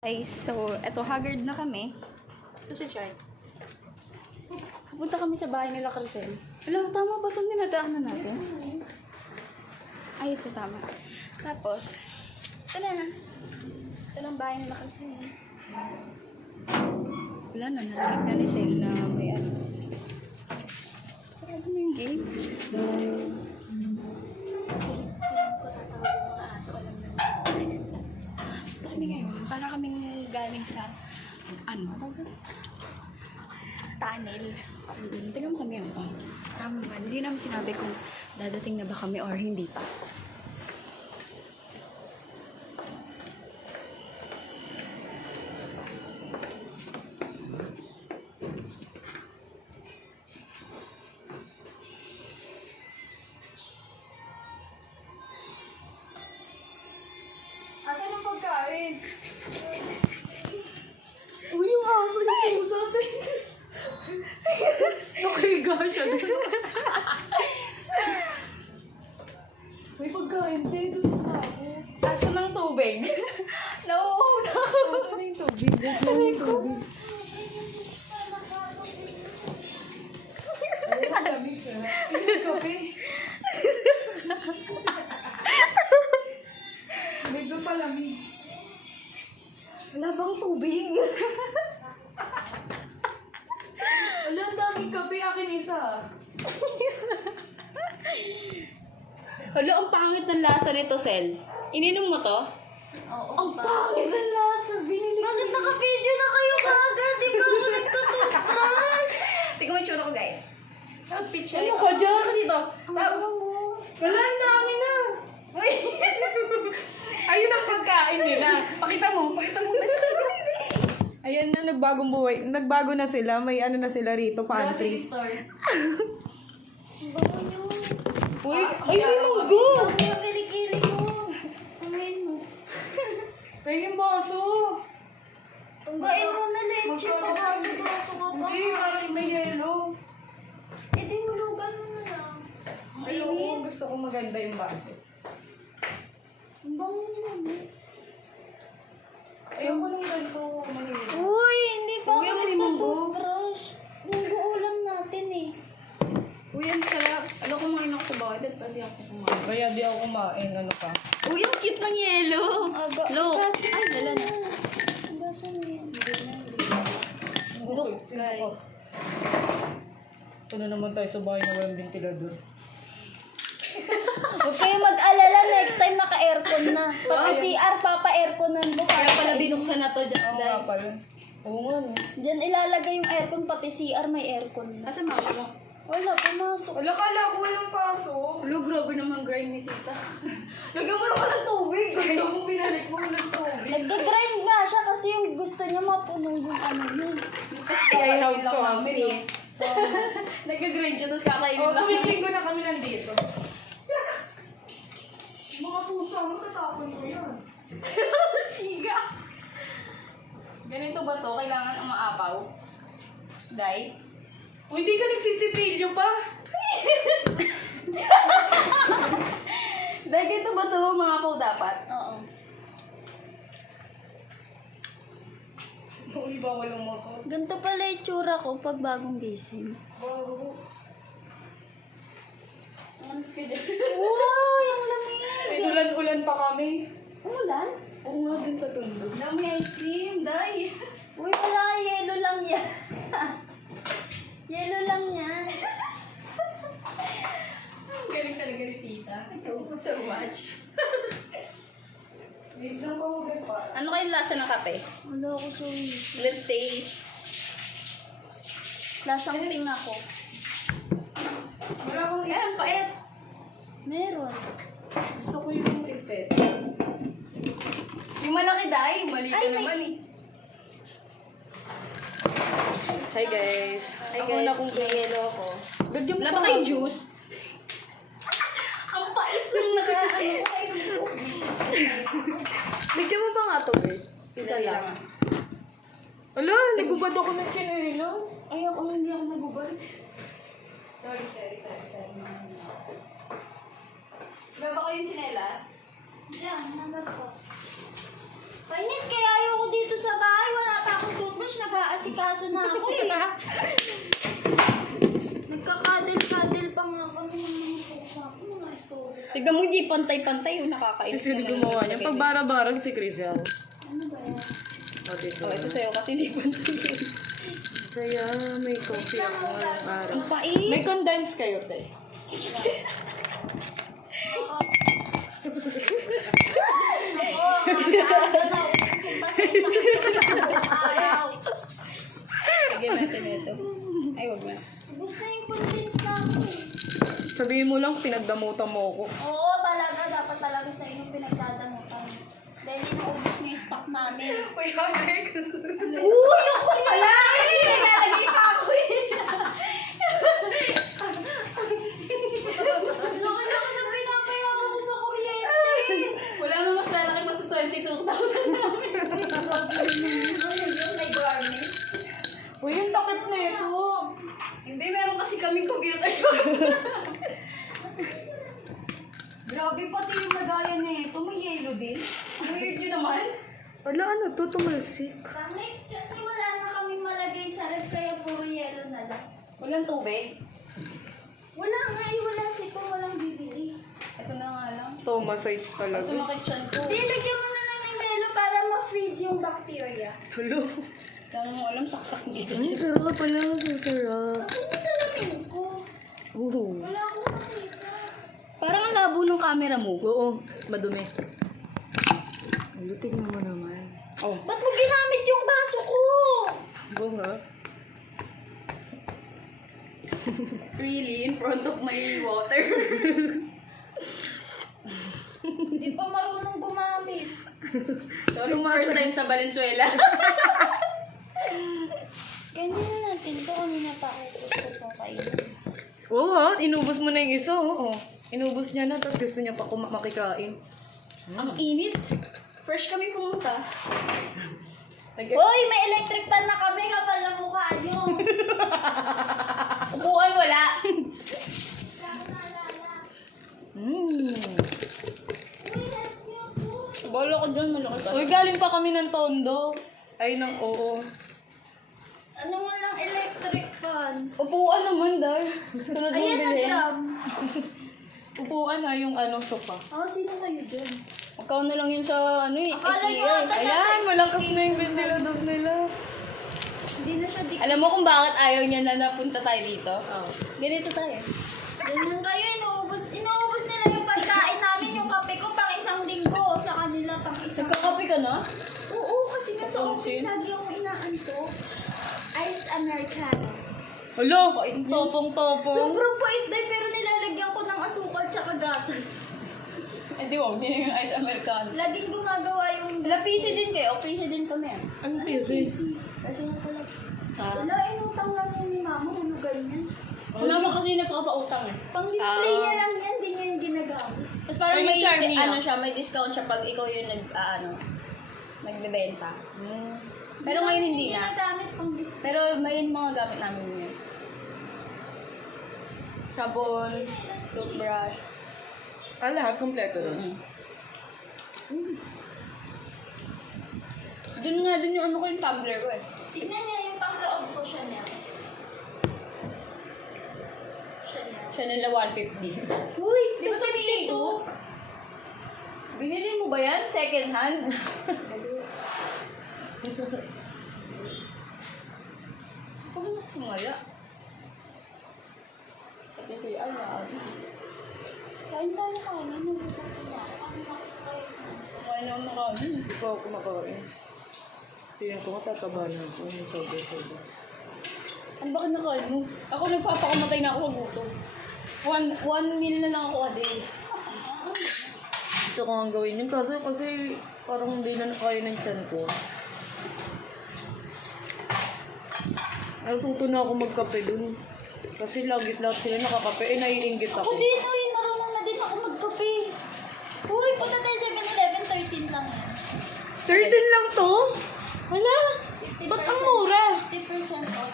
Guys, so eto haggard na kami. Ito si Char. Punta kami sa bahay nila Crisel. Alam, tama ba itong dinadaanan natin? Ay, ito tama. Tapos, ito na. Ito lang bahay nila Crisel. Wala na, narinig na ni Sel na may ano. Sarado mo yung game. Kami ngayon, para kaming galing sa ano? Tunnel. Tingnan mo kami yun. Hindi namin sinabi kung dadating na ba kami or hindi pa. Asan ang pagkain? Uy, yung aso na puso. Nakiga siya doon. May pagkain siya. Doon sa ako. Aso ng tubig. Nauuna ako. Ano yung tubig? Ano yung tubig? Ano yung lamig siya? Ano yung kape? Medyo palamig. Wala bang tubig? Wala, ang daming kape. Akin isa. Wala, ang pangit ng lasa nito, Sel. Ininom mo to? Oo. Ang pangit ng lasa. Binili ko. Bakit naka-video na kayo kagad? Di ba ako nagtutupras? Tingnan mo yung tsura ko, guys. Outfit siya. Ano ka dyan? Ako dito. Wala, ang dami na. Uy. Ayun ang pagkain nila. Pakita mo. Pakita mo. Ayan na, nagbagong buhay. Nagbago na sila. May ano na sila rito, Grocery pantry. store. Uy, ay, may munggo! Ang kilikili mo. Amin mo. Ay, yung baso. Tunggain mo na leche. Pagkaso-kaso ka pa. Hindi, parang may yelo. Eh di hulugan mo na lang. Ayun, gusto ko maganda yung baso. Ang bango mo. Ayoko nung ganito, maliit. Uy, hindi pa Uy, ako may munggo. nagtutupras. Munggo ulam natin eh. Uy, ang sarap. Ano, kumain ako sa bahay. Dahil pati ako kumain. Kaya di ako kumain, ano ka. Uy, ang cute ng yelo. Look. Ay, dala na. Ang basa mo yan. Look, guys. Ito na naman tayo sa bahay na walang ventilador. Huwag kayo mag-alala. Next time naka-aircon na. Pati CR, papa-airconan mo. Kaya pala binuksan na to dyan. Oo nga pala. Oo nga, no. Diyan ilalagay yung aircon. Pati CR may aircon na. Asa mama mo? Wala, pumasok. Wala, kala ko walang paso. Ulo, grabe naman grind ni tita. Lagyan mo naman ng tubig. Gusto mo binalik mo ng tubig. Nagda-grind nga siya kasi yung gusto niya mapuno yung ano yun. I have coffee. Nag-grind siya, tapos kakainin Oh, lang. tumingin ko na kami nandito. Mga pusa, matatapon ko yan. Siga. Ganito ba to? Kailangan ang maapaw? Day? O, hindi ka nagsisipilyo pa. Day, ganito ba to? Maapaw dapat? Oo. Uy, bawal ang motor. Ganito pala yung tsura ko pag bagong gising. Baro. Manas ka dyan. Wow, yung lamig! May ulan-ulan pa kami. Umulan? Oo nga, din sa tundo. Dami ice cream, Day. Uy, wala. Yelo lang yan. Yelo lang yan. Ang galing talaga ni tita. So much. Wait lang po, pa. Ano kayong lasa ng kape? Wala ako so Let's taste. lasang ting ako. Wala akong Ayan, pait. Meron. gusto ko yung testet. Yung malaki, Day. Mali ka Ay, may- naman eh. Hi guys. Hi Ako na kung yelo ako. Lagyan mo Wala pa ba kayong ako. juice? Ang pait ng nakaano ko kayo. Lagyan mo pa nga to, babe. Isa lang. Wala, nagubad ako ng chinelas. Ay, ako hindi ako nagubad. Sorry. Wala ba kayong tsinelas? Diyan, hanap ko. Painis, kaya ayoko dito Nagkakadil-kadil pa nga kami ng mga pusa ko, mga story. Tignan mo, hindi pantay-pantay yung nakakainis. Sino gumawa niya? Pag bara-barang si Crisel. Ano ba yan? O, dito. Oh, ito sa'yo kasi hindi pantay. Kaya may coffee ako ngayong araw. Ang pait. May condense kayo, te. Sige, meto. Ay, wag na. Gusto yung convince namin. Sabihin mo lang, pinagdamutan mo ako. Oo, talaga. Dapat talaga sa inyo pinagdadamutan. Dahil inaubos niyo yung stock namin. Uy, Alex! Uy, ako niya! Wala! Kasi naglalagay pa ako eh. Laki-laki na pinapayaran ko sa kuryente. Wala na mas lalaki pa sa 22,000 namin. May garnish. Uy, yung takip na ito. Hindi, meron kasi kaming computer. Grabe, pati yung lagayan na ito. May yellow din. Weird yun naman. Wala, ano to? Tumalsik. Next, kasi wala na kami malagay sa ref, kaya puro yellow na lang. Walang tubig. Wala nga eh, wala sipong walang bibili. Ito na nga lang. Tomasites Pag talaga. sumakit siya ko. Hindi, lagyan mo na lang ng yellow para ma-freeze yung bacteria. Hello. Dami mo alam, saksak dito. Sarap pala. Sarap. Kasi may salamin ko. Oo. Wala akong makita. Parang ang labo ng camera mo. Oo, madumi. Hello, tignan mo naman. Oh. Ba't mo ginamit yung baso ko? Bunga. Really? In front of my water? Hindi pa marunong gumamit. Sorry, first time sa Valenzuela. Ganyan na natin to. Kami na pa ako gusto ko kayo. Oo ha, inubos mo na yung isa. Oo. Inubos niya na, tapos gusto niya pa makikain. Ang init. Fresh kami pumunta. Hoy, may electric fan na kami kapal na mukha nyo. Upuan wala. Bolo ko dyan, malaki pa. Uy, galing pa kami ng Tondo. Ay, ng oo. Ano nga lang electric fan? Upuan naman, Dar. Sunod mong Ayan ang bilhin. drum. Upuan na yung ano, sofa. Oh, sino kayo dyan? Magkano na lang yun sa ano eh. Akala ko IKEA. ata Ayan, malakas na yung ventilador nila. Hindi na siya Alam mo kung bakit ayaw niya na napunta tayo dito? Oo. Ganito tayo. Ganyan kayo, inuubos nila yung pagkain namin, yung kape ko pang isang linggo, sa kanila pang isang... Nagkakape ka na? Oo, kasi nasa office lagi akong inaanto. Iced Americano. Hello, topong-topong. Sobrang pait dahil pero nilalagyan ko ng asukal tsaka gatas. Eh di ba, hindi na yung ice americano. Laging gumagawa yung... Wala, PC din kayo. PC din kami. Ang pieces. Kasi nga pala. Ha? Wala, inutang lang yan ni mama, hulugan niya. Mama kasi nagpapautang eh. Pang-display niya lang yan, hindi niya yung ginagamit. Tapos parang Ay, may, yung charm niya. ano siya, may discount siya pag ikaw yung nagbebenta. Pero ngayon hindi na. Ginagamit pang-display. Pero may mga gamit namin ngayon. Sabon, toothbrush. Ah, lahat kompleto doon. Doon nga, doon yung ano ko yung tumbler ko eh. Tignan niya yung pang-loob ko, Chanel. Chanel. Chanel na 150. Uy, Di ba pinili ko? Binili mo ba yan? Second hand? Huwag mo tumala. Pati kay Ala. Kain tayo kanin. Nagugutom na ako. Ano makakain na? Kumain na ako ng kanin. Hindi pa ako kumakain. Tingnan ko, matataba na ako. Yung sobe-sobe. Ano ba kinakain mo? Ako nagpapakamatay na ako magutom. One meal na lang ako a day. Gusto ko nga gawin yun. Kasi parang hindi na kaya ng tiyan ko. Natuto na ako magkape dun. Kasi lagi lahat sila nakakape. Eh, naiinggit Ako ako. din, uy. Marunong na din ako magkape. Uy, punta tayo 7-Eleven. 13 lang yan. 13 lang to? Wala. 50% Ba't ang mura? 50% off.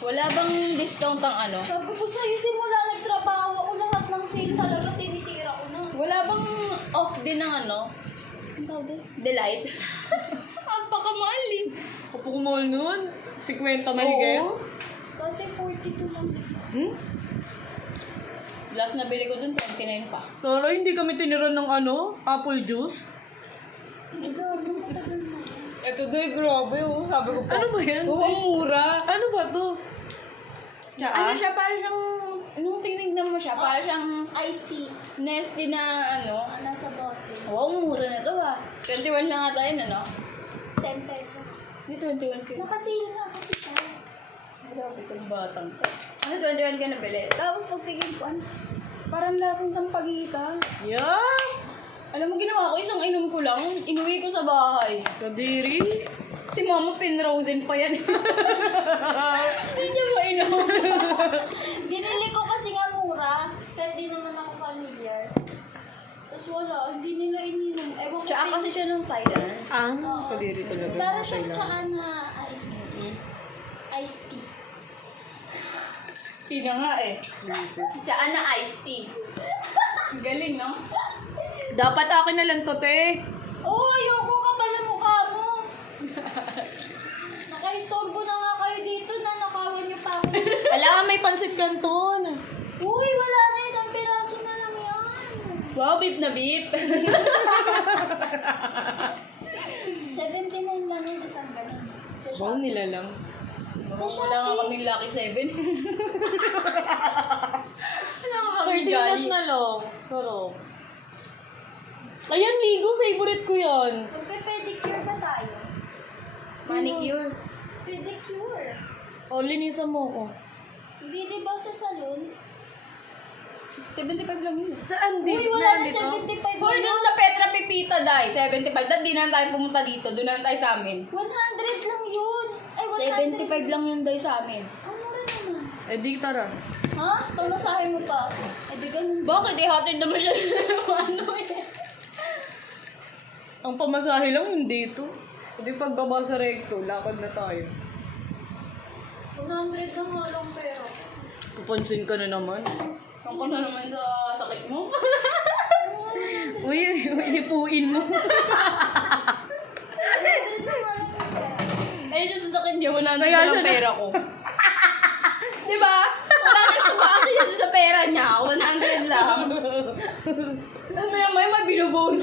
Wala bang discount ang ano? Sabi ko sa'yo, simula nagtrabaho ako, lahat ng sale talaga tinitira ko na. Wala bang off din ng ano? Ang tawag din? Delight? Ang pakamahal eh. Kapag mahal nun. 50 mahigit? Oo. Dati 42 lang. Hmm? Last na bili ko dun, 29 pa. Tara, hindi kami tiniran ng apple juice. Ito doy, grabe oh. Sabi ko pa. Ano ba yan? Oo, ang mura. Ano ba to? Ano siya, parang siyang, nung tinignan mo siya, parang siyang Iced tea. nasty na ano. Nasa bote. Oo, ang mura na to ah. 21 lang ata yun, ano? 10 pesos. Hindi 21 ka. Nakasil nga kasi siya. Grabe kang batang to. Ano, 21 ka nabili. Tapos pagtingin ko, ano? Parang lasang sampagita. Yeah! Alam mo, ginawa ko, isang inom ko lang. Inuwi ko sa bahay. Kadiri? Si mama pinrosen pa yan. Hindi niya mainom. Binili ko kasi nga mura. Kaya di naman ako familiar. Tapos wala, hindi nila ininom. Ewan ko. Tsaka kasi siya ng Thailand. Kadiri talaga. Para mga siyang Thailand. tsaka na iced tea. Iced tea. Tina nga eh. Tsaka na iced tea. Galing, no? Dapat akin na lang to, te. Oh, ayoko ka pala mukha mo. Naka-istorbo na nga kayo dito na nakawan niyo pa ako. Alam, may pansit canton. Uy, wala na, isang piraso na lang yan. Wow, beep na beep. 79 lang yung isang ganun. Sa Wow, Shopee. nila lang. Wala nga kaming Lucky 7. Wala nga kaming Sardinas Jolly. na lang. Sarap. Ayan, Ligo. Favorite ko yan. Magpe-pedicure ba tayo? Manicure. Pedicure. O, linisan mo ko. Hindi di ba sa salon? 75 lang yun. Saan Uy, wala na 75 Hoy, na. dun sa Petra Pipita, Dai. 75. Dahil di na tayo pumunta dito. Doon na tayo sa amin. 100 lang yun. Ay, 100. 75 lang yun, Dai, sa amin. Ang mura naman. Eh, di tara. Ha? Tamasahe mo pa. Eh, di ganun. Bakit? Hatid naman siya ano eh. Ang pamasahe lang yung dito. Hindi pagbaba sa recto, lakad na tayo. 100 lang nga lang pero. Pupansin ka na naman. Ang ko na naman sa sakit mo. Uy, hipuin mo. 100 lang nga lang pera. Eh, yung sa sakit niya, wala na Kaya lang siya na- pera ko. Diba? Wala na tumakas siya sa pera niya. 100 lang. Ano naman, may binubog.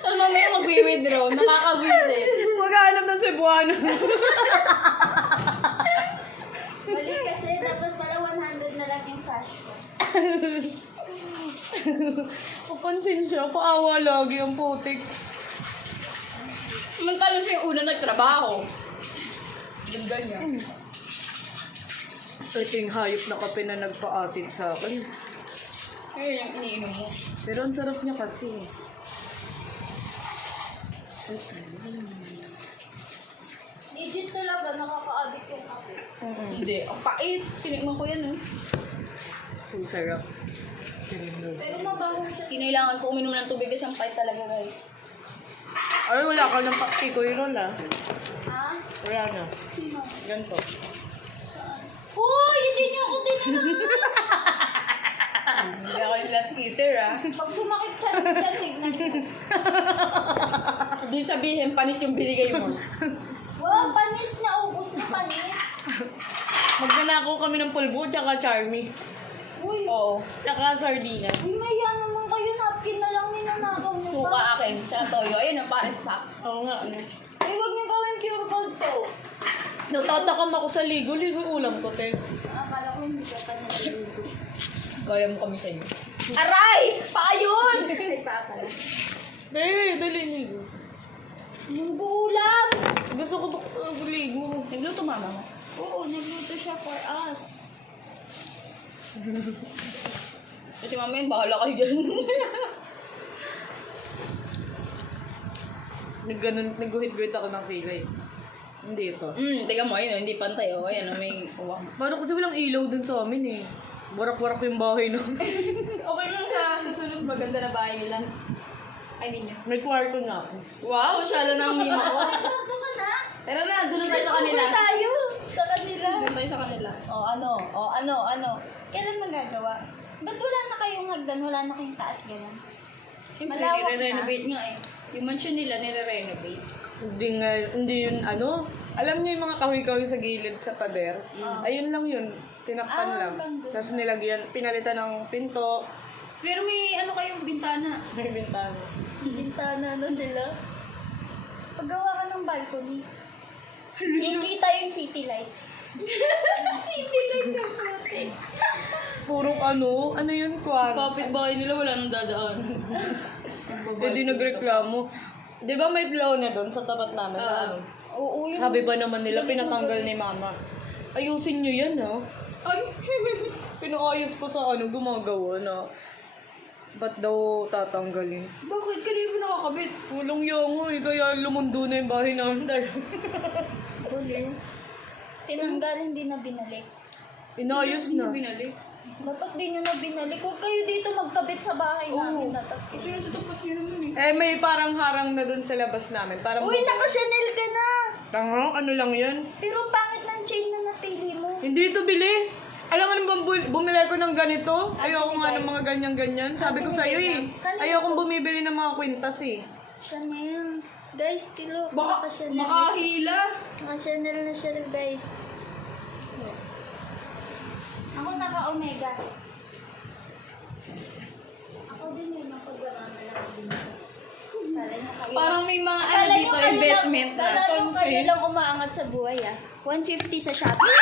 Tapos mamaya mag-withdraw. Nakakabwisit. Maghanap ng Cebuano. Balik kasi, dapat pala 100 na lang yung cash ko. Pupansin siya, paawa lagi ang putik. Samantalang siya yung una nagtrabaho. Yung ganyan. Ito yung hayop na kape na nagpa-acid sa akin. Ayun yung iniinom mo. Pero ang sarap niya kasi. Legit talaga, nakaka-addict yung kape. Hindi. Ang pait. Tinikman ko yan eh. So sarap. Pero mabaho siya. Kinailangan ko uminom ng tubig kasi ang pait talaga guys. Ay, wala ka ng pakikoy roll ah. Ha? Wala na. Sino? Ganito. Saan? Uy, hindi niyo ako tinanong. Hindi ako yung last eater ah. Pag sumakit siya, tignan ko. Hindi sabihin panis yung binigay mo. Wow, panis na, ubos na panis. Magnanakaw kami ng pulbo tsaka charmy. Uy, Oo. Tsaka sardinas. uy, maya naman kayo, napkin na lang ninanakaw niyo Suka pa. akin. Tsaka toyo. Ayun ang panis pa. Oo nga. Ano. Ay, huwag niyo gawin pure gold to. Natatakam ako sa ligo. Ligo ulam ko, te. Akala ko hindi ka pa naliligo. Gaya mo kami sa'yo. Aray! Paayun! Ay, pa pala. Te, dali ligo. Munggo ulam! Gusto ko ba ligo? Nagluto mama mo. Oo, nagluto siya for us. Kasi mama yun, bahala kayo dyan. Nag-guhit-guhit ako ng kilay. Hindi ito. Tingnan mo, ayun, hindi pantay. Oh, ayan, may uwang. Paano kasi walang ilaw dun sa amin eh. Warak-warak yung bahay namin. Okay lang sa susunod, maganda na bahay nila. Ay, ninyo. May kwarto na ako. Wow, shala na ang mima ko. Sakto ka na! Tara na, doon na tayo sa kanila. Uwi tayo sa kanila. Doon tayo sa kanila. Ano? Kailan magagawa? Ba't wala na kayong hagdan? Wala na kayong taas ganun? Siyempre, Malawak na. renovate nga eh. Yung mansion nila nire-renovate. Hindi yun ano. Alam niyo yung mga kahoy-kahoy sa gilid sa pader? Ayun lang yun. Tinakpan lang. bandun. Tapos nilagyan, pinalitan ng pinto. Pero may ano kayong bintana. May bintana. Bintana na sila. Paggawa ka ng balcony. Yung kita yung city lights. City lights ang puti. Puro ano yun, kwan. Kapit-bahay nila wala nang dadaan. Hindi nagreklamo. Di ba may blow na doon sa tapat namin? na ano? Oo, yun. Sabi ba naman nila, pinatanggal ni mama. Ayusin nyo yan, ha? Ay, Pinaayos pa sa gumagawa na. Ba't daw tatanggalin? bakit? Kanina ba nakakabit? Walang yango eh, kaya lumundo na yung bahay namin dahil. Huli. Tinanggal, hindi na binalik. Inayos na. Binalik. Dapat din nyo na binalik. Huwag kayo dito magkabit sa bahay namin. Ito yung sa tapat nyo naman eh. Eh, may parang harang na doon sa labas namin. Parang Uy, naka-Chanel ka na! Ano lang yan? Pero pangit ng chain na napili mo. Hindi ito bili. Alam mo naman, bumili ko ng ganito. Ayoko nga ng mga ganyan-ganyan. Sabi ko sa'yo eh. Ayokong bumibili ng mga kwintas eh. Chanel. Guys, tilo. Baka Naka-Chanel. makahila. Naka-Chanel na siya, guys. Ako naka-Omega. Ako din yun. Napagwala na lang din. Kala nyo kayo. Parang may mga ano Kala nyo dito, kayo investment lang, na. kala nyo kayo lang umaangat sa buhay ah. 150 sa Shopee.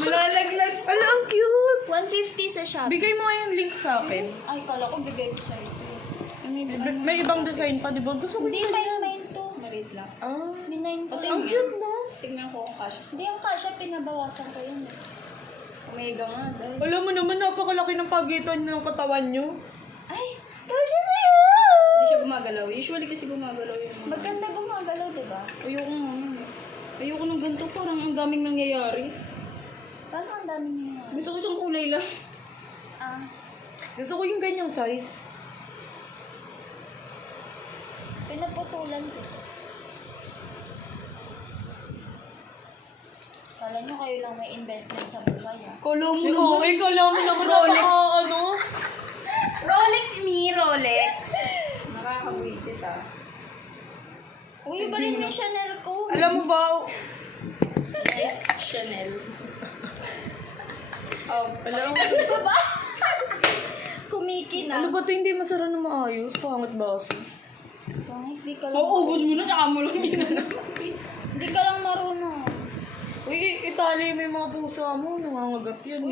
Malalaglag. Ala, ang cute! 150 sa Shopee. Bigay mo nga yung link sa akin. Ay, kala ko bigay ko sa ito. May ibang design pa, di ba? Gusto ko Hindi, main to. Marit lang. Ah, Minayin ko ang lang. cute no? Tingnan ko kung kasha. Hindi yung kasha, pinabawasan ko yun. Omega nga dahil. Alam mo naman, napakalaki ng pagitan ng katawan nyo. Ay, kasha sa'yo! Hindi siya gumagalaw. Usually kasi gumagalaw yun. Maganda gumagalaw, diba? Ayoko nga. Ayoko ng ganito. Parang ang daming nangyayari. Paano ang dami niya? Gusto ko siyang kulay lang. Ah, Gusto ko yung ganyang size. pinaputulan ko. Kala nyo kayo lang may investment sa buhay ah. Kala mo Oo, ikaw lang naman Rolex. ano? Rolex me, Rolex. Nakakawisit ah. Uy, iba rin yung Chanel ko. Alam mo ba, Nice Chanel. alam mo, Kumiki ano na. ba ito hindi masara na maayos? Pangit baso. Ay, di ka lang. Mauubos mo na, tsaka mo lang ginanap. Di ka lang marunong. Uy, itali mo yung mga pusa mo. Nangangagat yan eh.